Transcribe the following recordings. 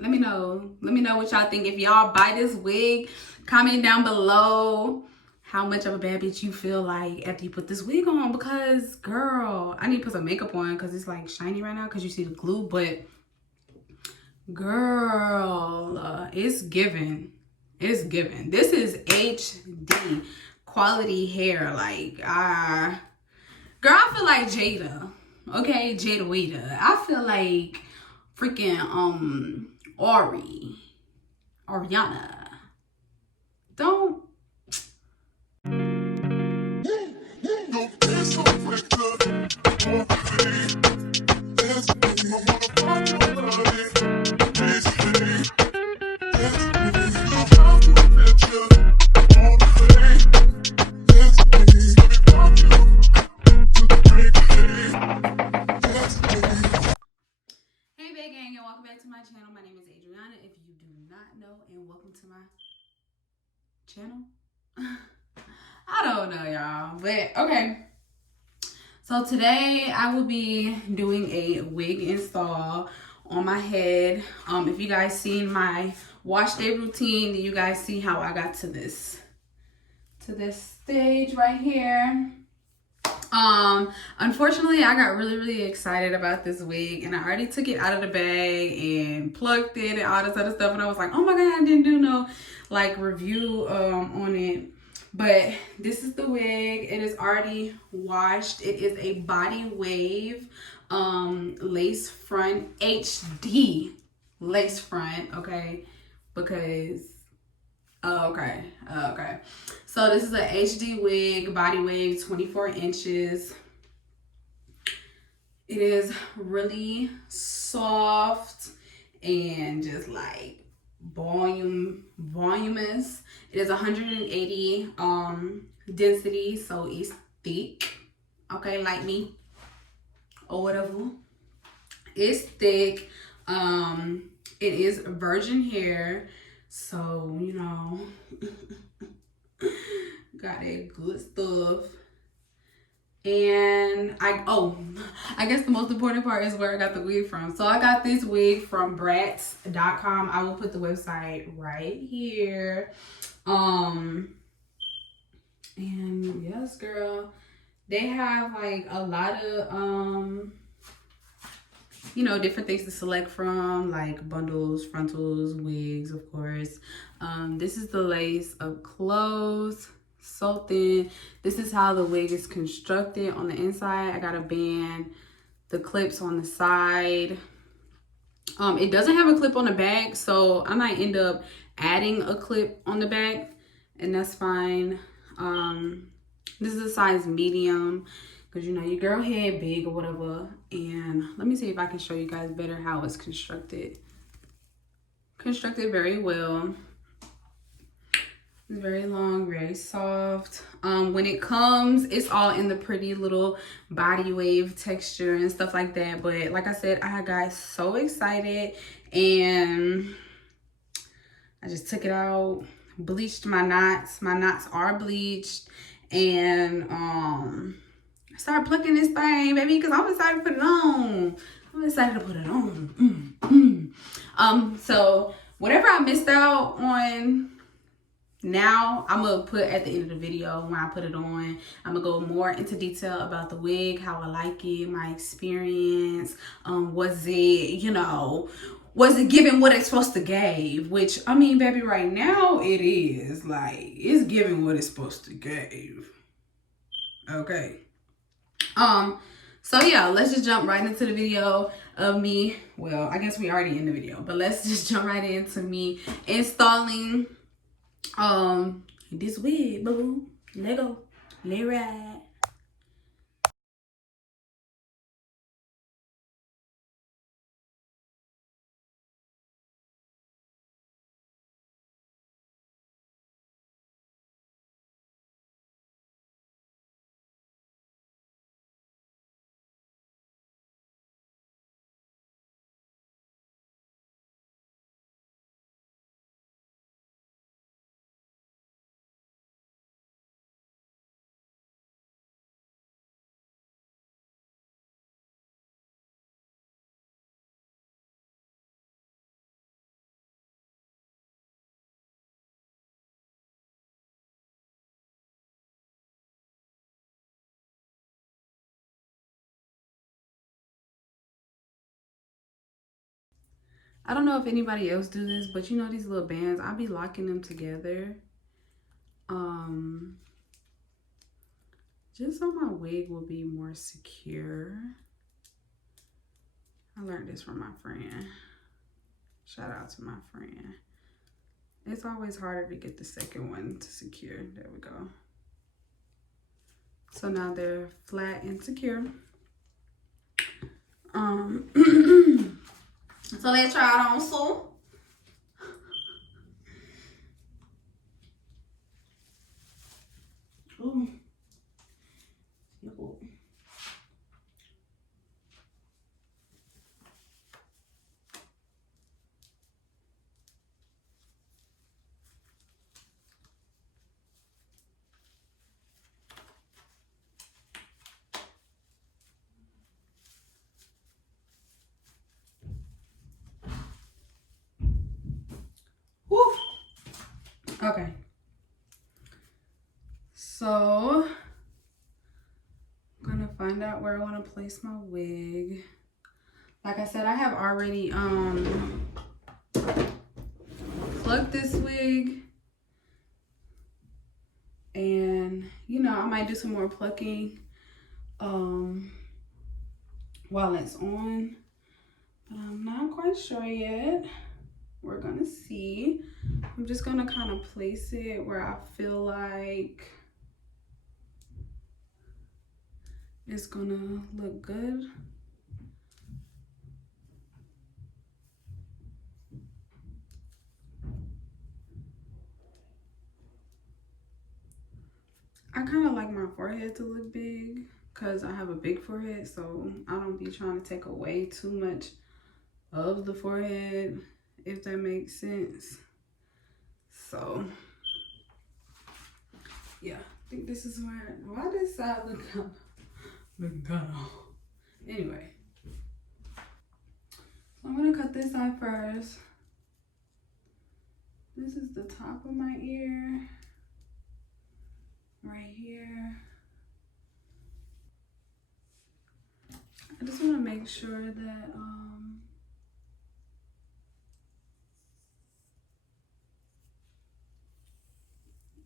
Let me know. Let me know what y'all think. If y'all buy this wig, comment down below how much of a bad bitch you feel like after you put this wig on. Because, girl, I need to put some makeup on because it's like shiny right now because you see the glue. But, girl, it's giving. It's giving. This is HD quality hair. Like, girl, I feel like Jada. Okay, Jada Waiter. I feel like freaking Ariana. Don't. Hey Bae Gang, and welcome back to my channel. My name is Adriana, if you do not know, and welcome to my channel. I don't know, y'all, but okay. So today I will be doing a wig install on my head. If you guys seen my wash day routine, then you guys see how I got to this stage right here. Unfortunately, I got really excited about this wig, and I already took it out of the bag and plucked it and all this other stuff, and I was like, oh my god, I didn't do no like review on it. But this is the wig. It is already washed. It is a body wave lace front, HD lace front, okay? Because okay. So this is an HD wig, body wave, 24 inches. It is really soft and just like voluminous. It is 180 density, so it's thick. Okay, like me or whatever. It's thick. It is virgin hair. So, you know, got that good stuff. And I guess the most important part is where I got the wig from. So I got this wig from Brattz.com. I will put the website right here. And yes, girl, they have like a lot of you know, different things to select from, like bundles, frontals, wigs, of course. This is the lace up close, so thin. This is how the wig is constructed on the inside. I got a band, the clips on the side. It doesn't have a clip on the back, so I might end up adding a clip on the back, and that's fine. This is a size medium, because you know your girl head big or whatever. And let me see if I can show you guys better how it's constructed. Constructed very well. It's very long, very soft. When it comes, it's all in the pretty little body wave texture and stuff like that. But like I said, I got so excited, and I just took it out, bleached my knots. My knots are bleached, and I started plucking this thing, baby, because I'm excited to put it on. I'm excited to put it on. So whatever I missed out on now, I'm gonna put at the end of the video when I put it on. I'm gonna go more into detail about the wig, how I like it, my experience. Was it giving what it's supposed to give? Which, I mean, baby, right now it is. Like, it's giving what it's supposed to give. Okay. So yeah, let's just jump right into the video of me. Well, I guess we already in the video, but let's just jump right into me installing this wig, boo. Let go. Let ride. I don't know if anybody else do this, but you know these little bands, I'll be locking them together. Just so my wig will be more secure. I learned this from my friend. Shout out to my friend. It's always harder to get the second one to secure. There we go. So now they're flat and secure. So let's try it on. So ooh. Woo. Okay. So I'm gonna find out where I want to place my wig. Like I said, I have already plucked this wig, and you know I might do some more plucking while it's on, but I'm not quite sure yet. We're gonna see. I'm just gonna kind of place it where I feel like it's gonna look good. I kind of like my forehead to look big because I have a big forehead, so I don't be trying to take away too much of the forehead, if that makes sense. So yeah, I think this is why this side look kind of anyway. So I'm gonna cut this side first. This is the top of my ear right here. I just want to make sure that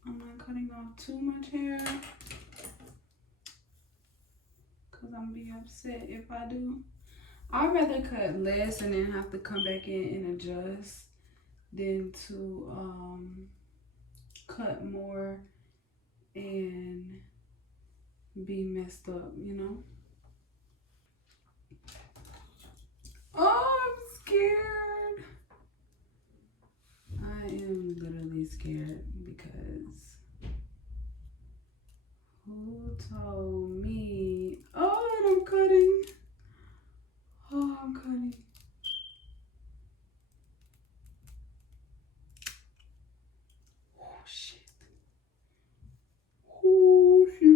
I'm not cutting off too much hair, because I'm gonna be upset if I do. I'd rather cut less and then have to come back in and adjust than to cut more and be messed up, you know? Oh, I'm scared. I am literally scared because who told me? Oh, and I'm cutting. Oh, I'm cutting. Oh, shit. Oh, shit.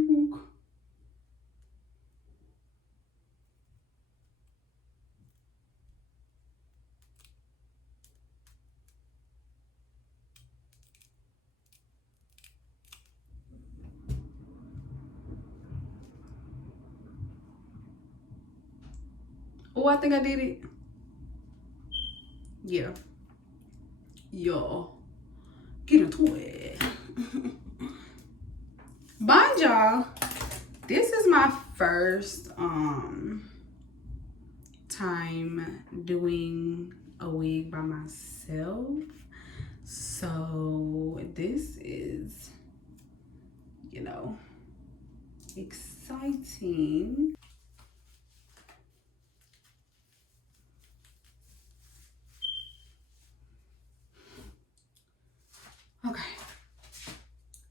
Oh, I think I did it. Yeah. Y'all, get into it. Mind y'all, this is my first time doing a wig by myself. So this is, you know, exciting. Okay.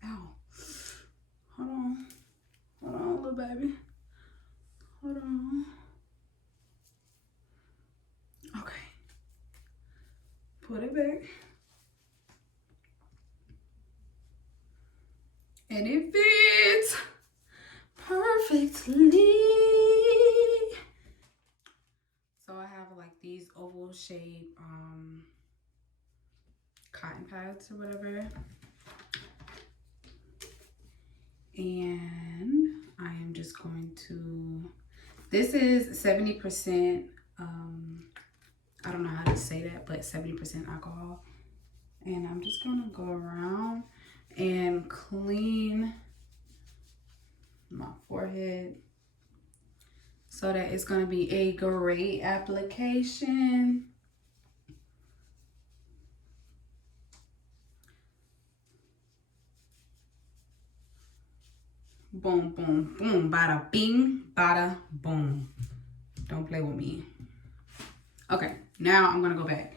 Ow. Hold on. Hold on, little baby. Hold on. Okay. Put it back. And it fits perfectly. So I have like these oval shape cotton pads or whatever. And I am just going to, this is 70% I don't know how to say that, but 70% alcohol. And I'm just gonna go around and clean my forehead so that it's gonna be a great application. Boom, boom, boom, bada bing, bada boom. Don't play with me. Okay, now I'm gonna go back.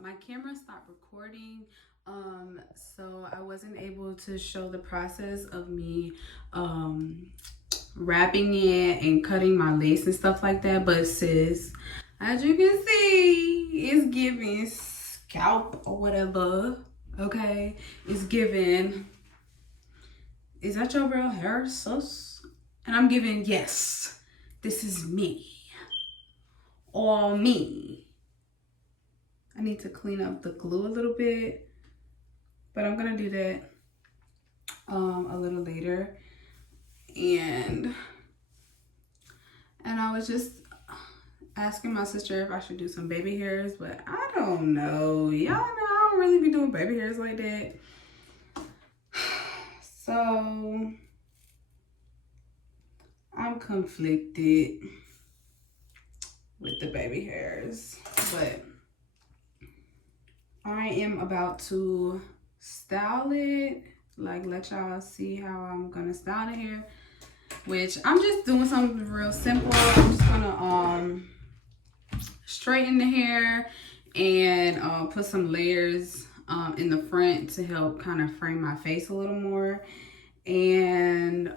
My camera stopped recording, so I wasn't able to show the process of me wrapping it and cutting my lace and stuff like that. But sis, as you can see, it's giving scalp or whatever. Okay, it's giving, is that your real hair, sus? And I'm giving, yes, this is me, all me. I need to clean up the glue a little bit, but I'm gonna do that a little later. And I was just asking my sister if I should do some baby hairs, but I don't know. Y'all know I don't really be doing baby hairs like that. So I'm conflicted with the baby hairs, but I am about to style it, like let y'all see how I'm gonna style the hair, which I'm just doing something real simple. I'm just gonna straighten the hair and put some layers in the front to help kind of frame my face a little more. And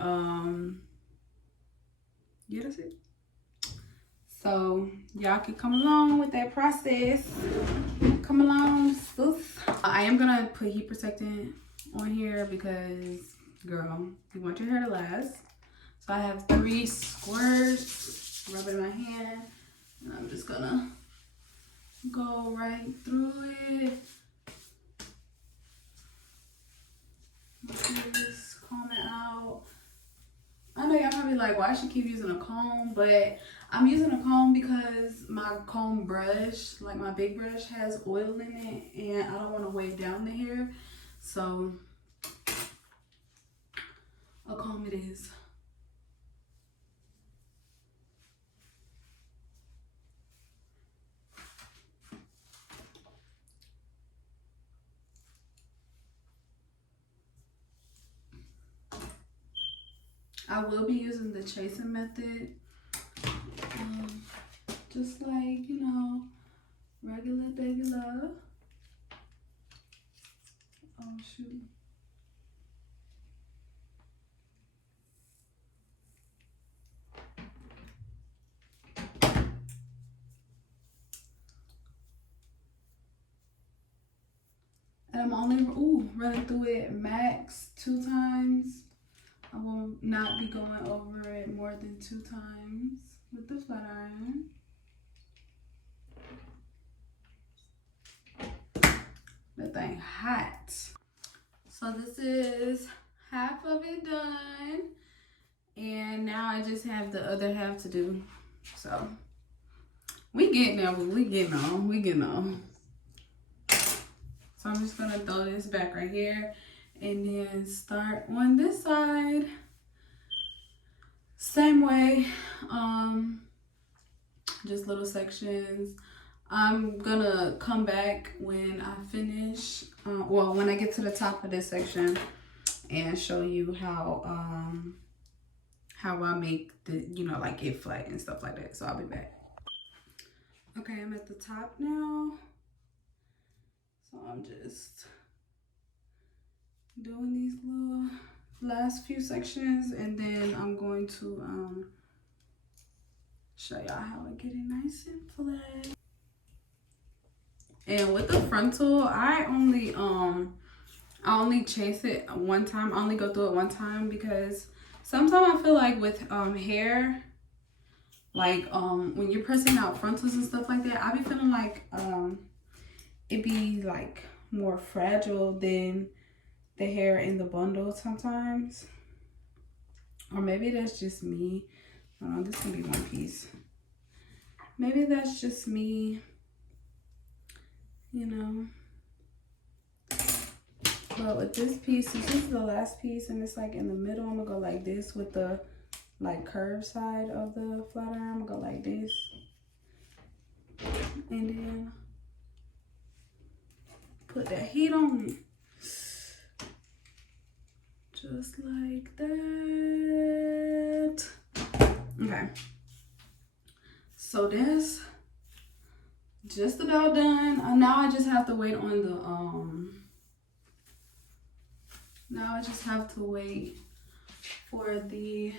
yeah, that's it. So y'all can come along with that process. Come along, sis. I am gonna put heat protectant on here because, girl, you want your hair to last. So I have 3 squirts, rub it in my hand, and I'm just gonna go right through it. Just comb it out. I know y'all probably like, why she keep using a comb, but I'm using a comb because my comb brush, like my big brush, has oil in it, and I don't want to weigh down the hair, so a comb it is. I will be using the chasing method. Just like, you know, regular. Oh, shoot. And I'm only running through it max 2 times. I will not be going over it more than 2 times with the flat iron. That thing hot. So this is half of it done. And now I just have the other half to do. So we getting there, we getting on. So I'm just gonna throw this back right here and then start on this side. Same way, just little sections. I'm gonna come back when I finish, well, when I get to the top of this section and show you how I make the, you know, like it flat and stuff like that. So I'll be back. Okay, I'm at the top now. So I'm just doing these little last few sections, and then I'm going to show y'all how I get it nice and flat. And with the frontal, I only chase it one time. I only go through it one time because sometimes I feel like with hair, like when you're pressing out frontals and stuff like that, I be feeling like it be like more fragile than the hair in the bundle sometimes. Or maybe that's just me. This can be one piece. Maybe that's just me, you know. But with this piece, since this is the last piece and it's like in the middle, I'm gonna go like this with the like curved side of the flat iron. I'm gonna go like this. And then put that heat on. Just like that. Okay. So that's just about done. Now I just have to wait on the now I just have to wait for the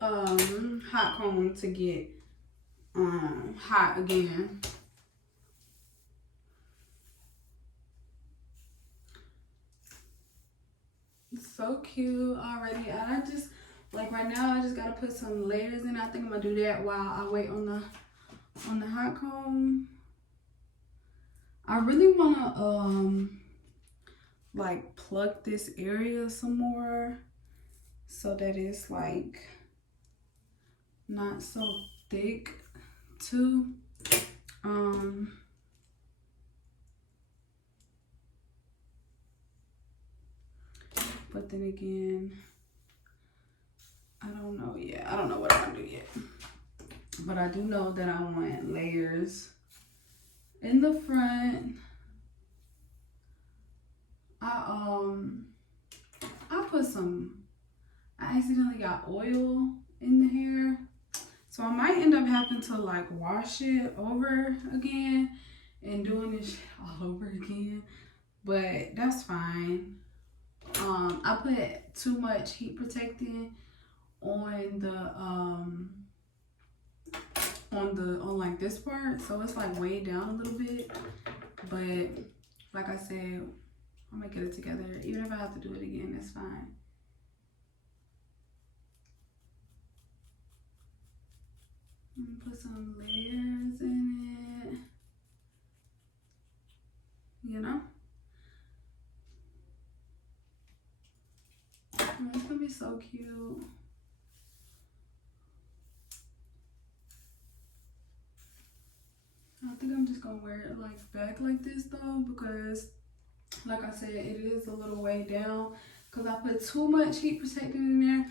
hot comb to get hot again. So cute already. And I just like right now I just gotta put some layers in. I think I'm gonna do that while I wait on the hot comb. I really wanna like pluck this area some more so that it's like not so thick too. But then again, I don't know yet. I don't know what I'm gonna do yet. But I do know that I want layers in the front. I accidentally got oil in the hair. So I might end up having to like wash it over again and doing this all over again. But that's fine. I put too much heat protectant on like this part, so it's like weighed down a little bit. But like I said, I'm gonna get it together. Even if I have to do it again, that's fine. I'm gonna put some layers in it, you know. It's gonna be so cute. I think I'm just gonna wear it like back like this though, because like I said, it is a little way down because I put too much heat protectant in there,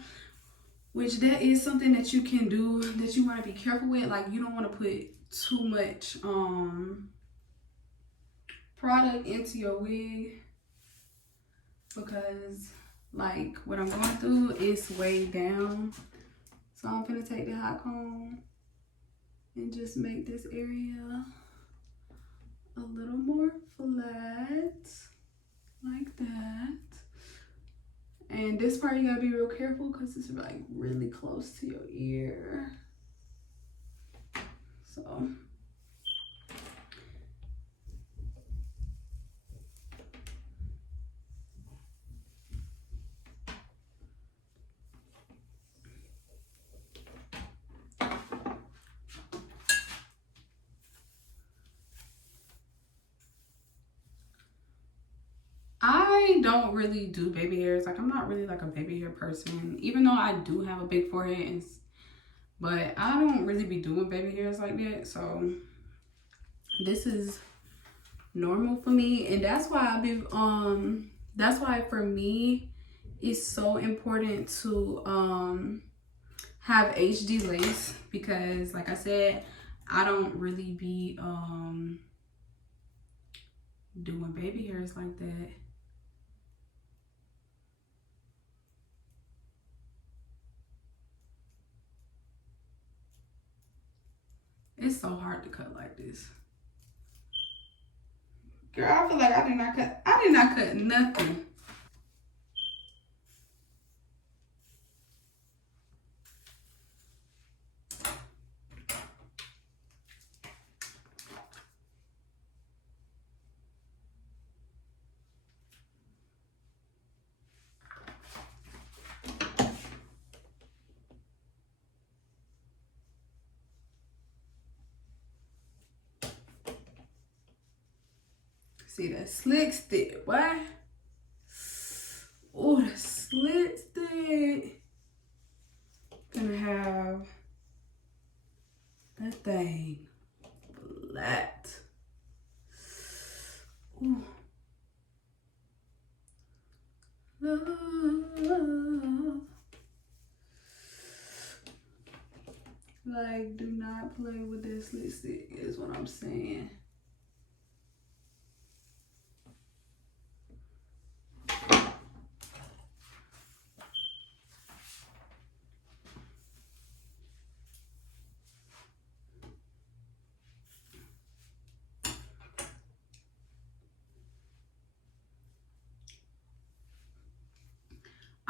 which that is something that you can do that you want to be careful with. Like you don't want to put too much product into your wig because like what I'm going through is way down. So I'm gonna take the hot comb and just make this area a little more flat, like that. And this part you gotta be real careful because it's like really close to your ear. So I don't really do baby hairs. Like, I'm not really like a baby hair person, even though I do have a big forehead, but I don't really be doing baby hairs like that. So this is normal for me, and that's why that's why for me it's so important to have HD lace, because like I said, I don't really be doing baby hairs like that. It's so hard to cut like this. Girl, I feel like I did not cut nothing. See that slick stick, what? Oh, the slick stick. Gonna have that thing flat. Ooh. Love. Like, do not play with this slick stick is what I'm saying.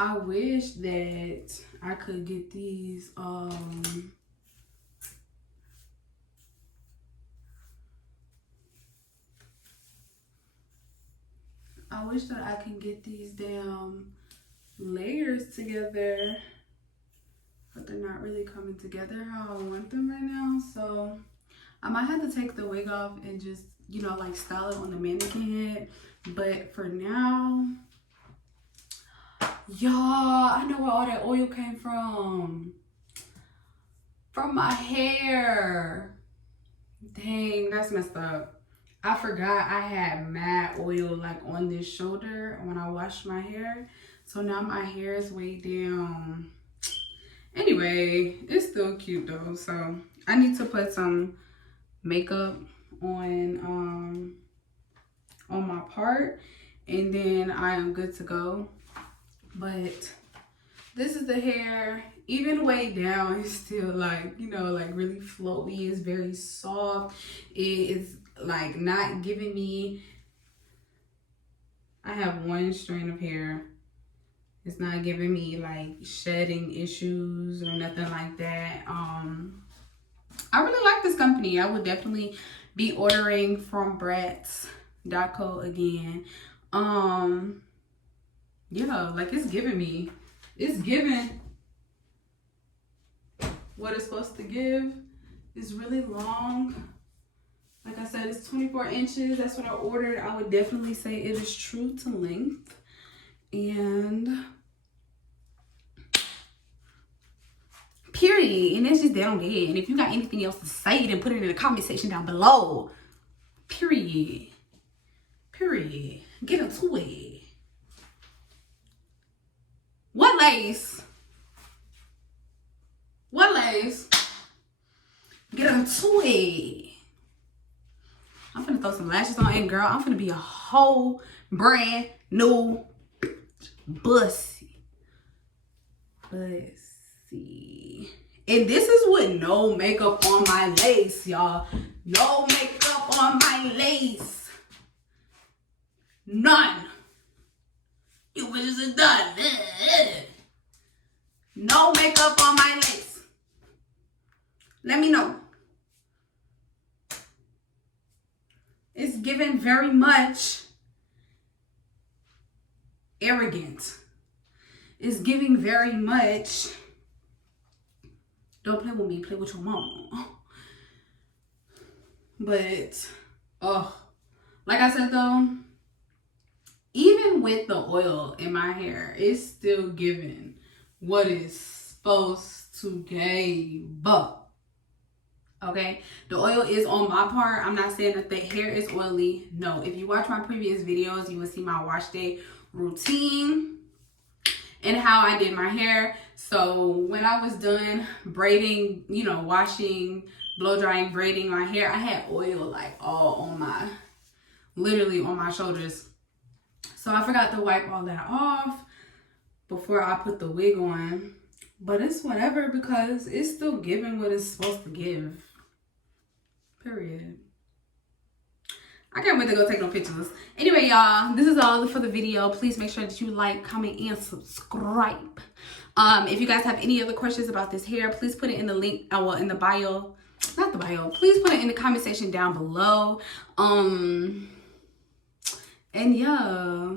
I wish that I could get these I wish that I can get these damn layers together, but they're not really coming together how I want them right now. So I might have to take the wig off and just, you know, like style it on the mannequin head. But for now, y'all, I know where all that oil came from. From my hair. Dang, that's messed up. I forgot I had mad oil like on this shoulder when I washed my hair. So now my hair is way down. Anyway, it's still cute though. So I need to put some makeup on my part, and then I am good to go. But this is the hair. Even way down, it's still like, you know, like really flowy. It's very soft. It is like not giving me, I have one strand of hair. It's not giving me like shedding issues or nothing like that. I really like this company. I would definitely be ordering from Brattz.co again. Yeah, like it's giving what it's supposed to give. It's really long. Like I said, it's 24 inches. That's what I ordered. I would definitely say it is true to length. And period. And that's just down there. And if you got anything else to say, then put it in the comment section down below. Period. Period. Get into it. What lace? What lace? Get into it. I'm finna throw some lashes on, and girl, I'm finna be a whole brand new Bussy. Bussy. And this is with no makeup on my lace, y'all. No makeup on my lace. None. You bitches are done. No makeup on my lace. Let me know. It's given very much arrogant. It's giving very much, don't play with me, play with your mama. But, like I said though, even with the oil in my hair, it's still giving what it's supposed to give. Okay, the oil is on my part. I'm not saying that the hair is oily. No, if you watch my previous videos, you will see my wash day routine and how I did my hair. So when I was done braiding, you know, washing, blow drying, braiding my hair, I had oil like all on my, literally on my shoulders. So I forgot to wipe all that off before I put the wig on. But it's whatever because it's still giving what it's supposed to give. Period. I can't wait to go take no pictures. Anyway, y'all, this is all for the video. Please make sure that you like, comment, and subscribe. If you guys have any other questions about this hair, please put it in the link, well, in the bio. Not the bio. Please put it in the comment section down below. And yeah,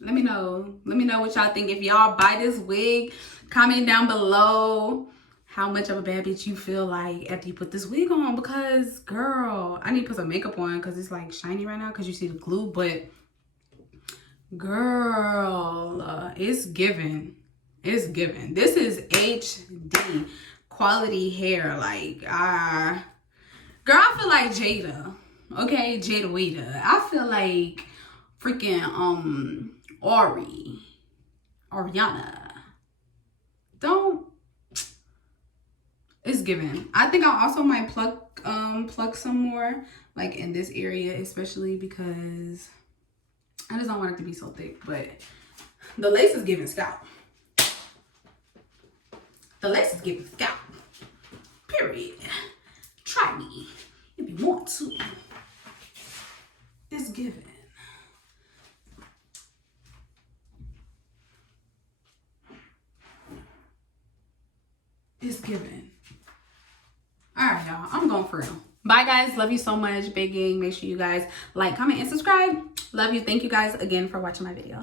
let me know. Let me know what y'all think. If y'all buy this wig, comment down below how much of a bad bitch you feel like after you put this wig on, because girl, I need to put some makeup on because it's like shiny right now because you see the glue, but girl, it's giving. It's giving. This is HD quality hair. Like, girl, I feel like Jada. Okay, Jada Waiter. I feel like freaking Ariana. Don't. It's giving. I think I also might pluck some more, like in this area, especially because I just don't want it to be so thick. But the lace is giving scalp. The lace is giving scalp. Period. Try me if you want to. It's giving. It's giving. All right, y'all. I'm going for real. Bye, guys. Love you so much. Bae Gang. Make sure you guys like, comment, and subscribe. Love you. Thank you guys again for watching my video.